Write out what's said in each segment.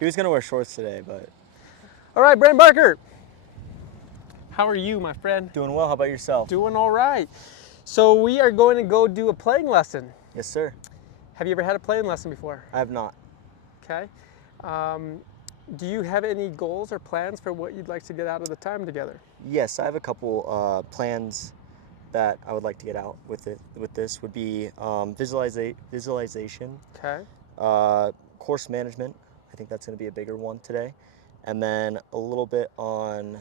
He was gonna wear shorts today, but All right, Brent Barker. How are you, my friend? doing well. How about yourself? Doing all right. So we are going to go do a playing lesson. Yes, sir. Have you ever had a playing lesson before? I have not. Okay. Um, do you have any goals or plans for what you'd like to get out of the time together? Yes, I have a couple plans that I would like to get out with it. With this would be visualization, Okay. course management. I think that's going to be a bigger one today, and then a little bit on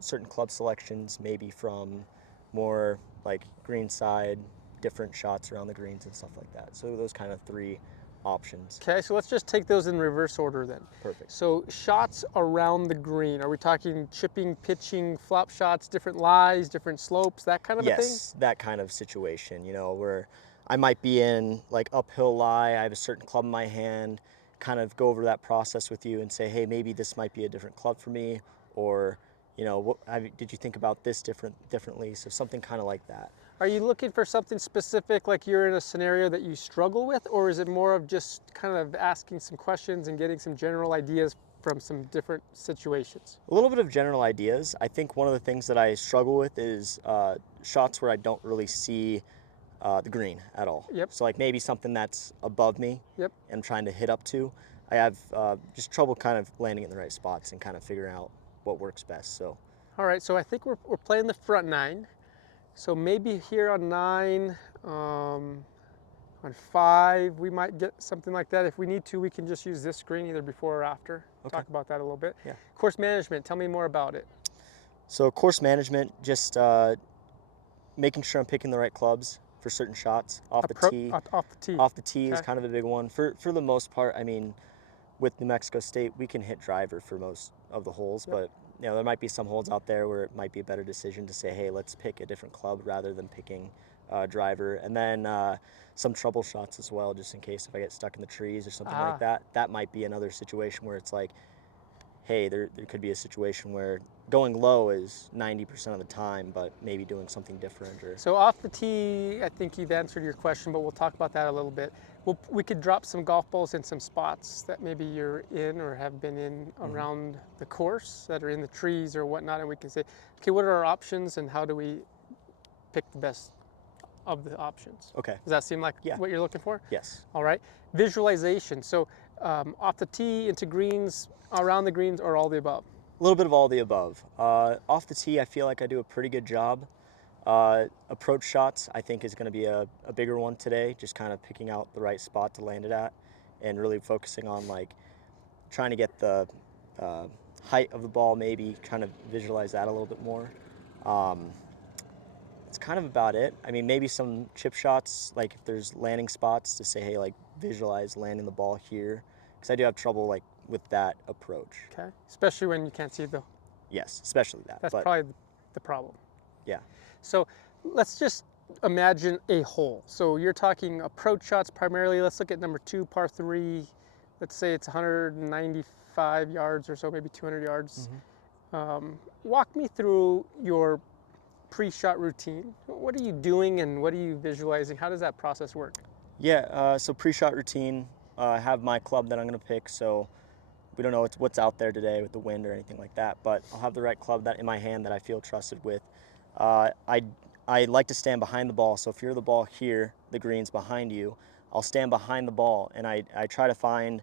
certain club selections, maybe from more like green side, different shots around the greens and stuff like that. So those kind of three options. Okay, so let's just take those in reverse order then. Perfect. So shots around the green. Are we talking chipping, pitching, flop shots, different lies, different slopes, that kind of a thing? Yes, that kind of situation, where I might be in like uphill lie, I have a certain club in my hand, kind of go over that process with you and say, hey, maybe this might be a different club for me, or, did you think about this differently? So something kind of like that. Are you looking for something specific, like you're in a scenario that you struggle with, or is it more of just kind of asking some questions and getting some general ideas from some different situations? A little bit of general ideas. I think one of the things that I struggle with is shots where I don't really see the green at all. Yep. So like maybe something that's above me Yep. and trying to hit up to. I have just trouble kind of landing in the right spots and kind of figuring out what works best. So All right, so I think we're playing the front nine. So maybe here on nine, on five, we might get something like that. If we need to, we can just use this screen either before or after. Okay. Talk about that a little bit. Yeah. Course management, tell me more about it. So course management, just making sure I'm picking the right clubs for certain shots off the tee. Off the tee. Off the tee is Okay. kind of a big one. For the most part, I mean, with New Mexico State, we can hit driver for most of the holes, Yep. but there might be some holes out there where it might be a better decision to say, hey, let's pick a different club rather than picking driver. And then some trouble shots as well, just in case if I get stuck in the trees or something like that. That might be another situation where it's like, hey, there could be a situation where going low is 90% of the time, but maybe doing something different. Or So off the tee, I think you've answered your question, but we'll talk about that a little bit. We could drop some golf balls in some spots that maybe you're in or have been in around the course that are in the trees or whatnot, and we can say, okay, what are our options and how do we pick the best of the options? Okay. Does that seem like Yeah. what you're looking for? Yes. All right. Visualization. So off the tee, into greens, around the greens, or all the above? A little bit of all the above. Off the tee, I feel like I do a pretty good job. Approach shots, I think, is going to be a bigger one today, just kind of picking out the right spot to land it at and really focusing on like trying to get the height of the ball, maybe trying to visualize that a little bit more. It's kind of about it. I mean, maybe some chip shots, like if there's landing spots to say, hey, like visualize landing the ball here, because I do have trouble like with that approach. Okay. Especially when you can't see the. Yes, especially that. That's but probably the problem. yeah. So let's just imagine a hole. So you're talking approach shots primarily. Let's look at number 2, par 3. Let's say it's 195 yards or so, maybe 200 yards. Walk me through your pre-shot routine. What are you doing and what are you visualizing? How does that process work? Yeah, so pre-shot routine, I have my club that I'm going to pick, so we don't know what's out there today with the wind or anything like that, but I'll have the right club that in my hand that I feel trusted with. I like to stand behind the ball, so if you're the ball here, the green's behind you, I'll stand behind the ball, and I try to find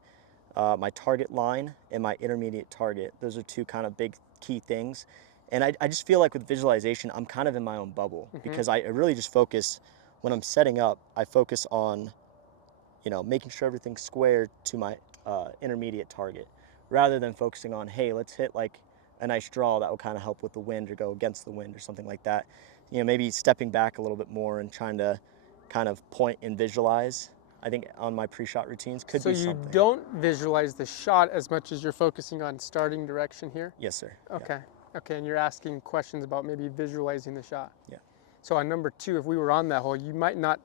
my target line and my intermediate target. Those are two kind of big key things. And I just feel like with visualization, I'm kind of in my own bubble because I really just focus, when I'm setting up, I focus on, making sure everything's square to my intermediate target rather than focusing on, hey, let's hit like a nice draw that will kind of help with the wind or go against the wind or something like that. Maybe stepping back a little bit more and trying to kind of point and visualize. I think on my pre-shot routines could be something. So you don't visualize the shot as much as you're focusing on starting direction here? Yes, sir. Okay. Okay, and you're asking questions about maybe visualizing the shot. Yeah. So on number 2, if we were on that hole, you might not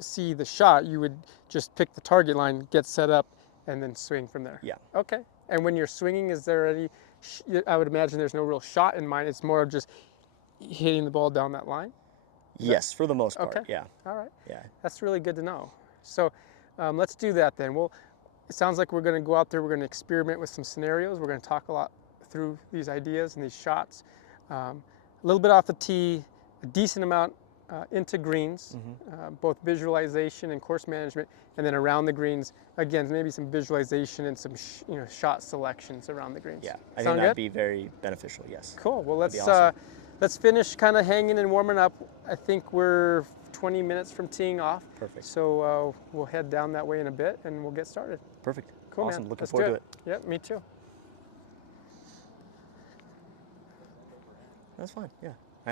see the shot. You would just pick the target line, get set up, and then swing from there. Yeah. Okay. And when you're swinging, is there any? I would imagine there's no real shot in mind. It's more of just hitting the ball down that line. Yes, for the most part. Okay. Yeah. All right. Yeah. That's really good to know. So let's do that then. it sounds like we're going to go out there, we're going to experiment with some scenarios. We're going to talk a lot through these ideas and these shots. A little bit off the tee, a decent amount into greens, both visualization and course management, and then around the greens, again, maybe some visualization and some shot selections around the greens. Yeah, I Sound think that'd good? be very beneficial. Yes. Cool. Well, That'd be awesome. let's finish kind of hanging and warming up. I think we're 20 minutes from teeing off. Perfect. So we'll head down that way in a bit, and we'll get started. Perfect. Cool, Awesome. man. Looking Let's forward do to it. Yep, me too. That's fine. Yeah.